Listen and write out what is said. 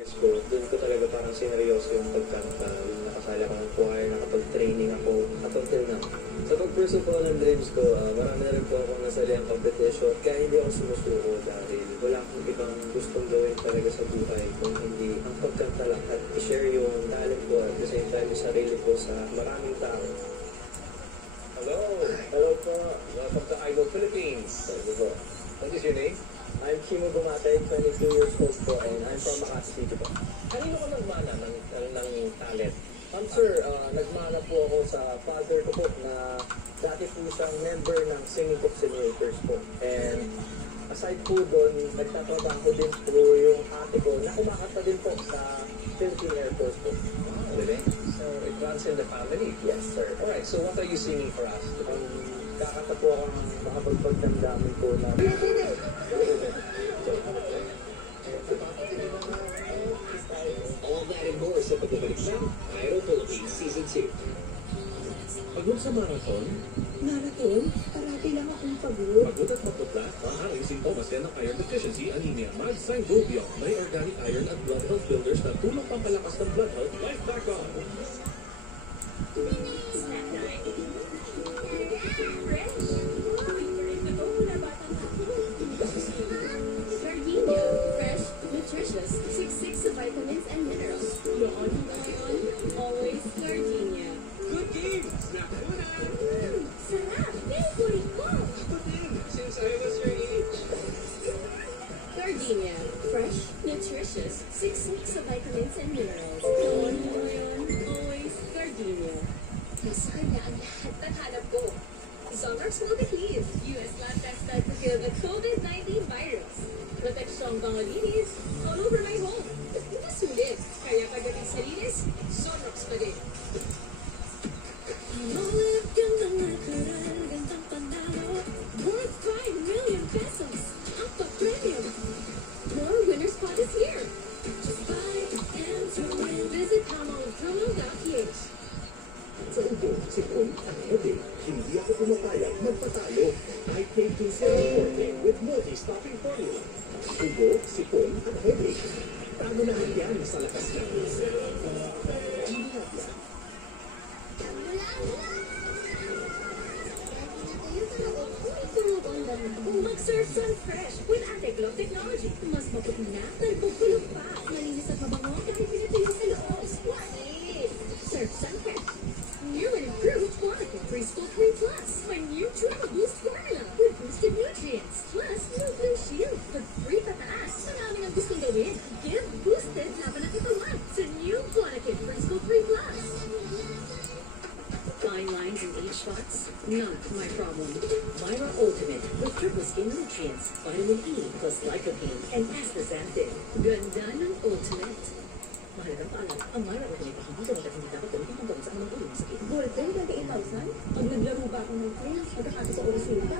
Yes ko, doon ko talaga parang sineryoso yung pagkanta. Yung nakasali ako ng choir, nakapag-training ako, up until now. Sa pag-pursue po ng dreams ko, marami na rin po akong nasali ang competition. Kaya hindi ako sumusuko dahil wala akong ibang gustong gawin talaga sa buhay kung hindi ang pagkanta lang at i-share yung talent ko at the same time yung sarili ko sa maraming tao. Hello! Hello po! Welcome to Idol Philippines! Sabi po. What is your name? I'm Kimo Gumatay, 22 years old po, and I'm from Makati City po. Kanino ka nagmana ng talent? Sir, nagmana po ako sa father ko po na dati po siyang member ng Singing Simulators po. And aside po doon, nagtatrabaho din po yung ate ko na kumakanta din po sa Philippine Air Force po. Wow, really? So it runs in the family? Yes, sir. Alright, so what are you singing for us? Kakanta po akong makapagpagdamdamin po na All that and more sa pagbabalik ng Idol Philippines Season 2. Pagod sa marathon? Marathon? Parati lang akong pagod. Pagod at maputla? Maaaring sintomas yan ng iron deficiency anemia. Mag-Sangobion, may organic iron at blood health builders na tulong pampalakas ng blood health right back on. Gardenia, fresh, nutritious, 6 vitamins and minerals. Noon, always Gardenia. Good game! Snap muna! Sarap! Favorite ko! Ako din, since I was your age. Gardenia, fresh, nutritious, 6 vitamins and minerals. Noon, always Gardenia. Nasa kanya ang lahat ng hanap ko. Zonarx Multi-Cleave, US lab tested to kill the COVID-19 virus. Proteksyon pangalinis all over my home. Masulit, kaya pagdating sa linis, Zonarx pa din. Mawag kang natural, gandang panalo. Worth 5 million pesos. Ang pa-premium. More winner spot is here. Just buy and to win. Visit hamongterminal.ph. Sa ubo, sipon at headache, hindi ako pumapayag magpatalo. I take 2 with multi-stopping formula. Ubo, sipon at headache. Talo na yan sa lakas ng Mag-surf sun fresh with anti-glow technology. Mas maputi na, nagpupulog pa. Malinis at mabango kahit pinatuyo sa loob. Swanit! Surf sun fresh. New and improved quality Preschool 3 Plus. My new Travel Boost formula with boosted nutrients. Plus, no blue shield with free pataas. Marami ang gustong gawin. Give boosted laban ng katawan sa new quality Preschool 3 Plus. Fine lines and age spots? Not my problem. Myra Ultimate with triple skin nutrients, vitamin E plus lycopene, and astaxanthin. Ganda ng Ultimate. Mahalagang paalam, ang Myra Ultimate ay hindi dapat at hindi dapat gamitin pang gamot sa anumang uri ng sakit. Golden, 28,000? Pag naglaro ba ako ng friends, magkakataon ko resulta?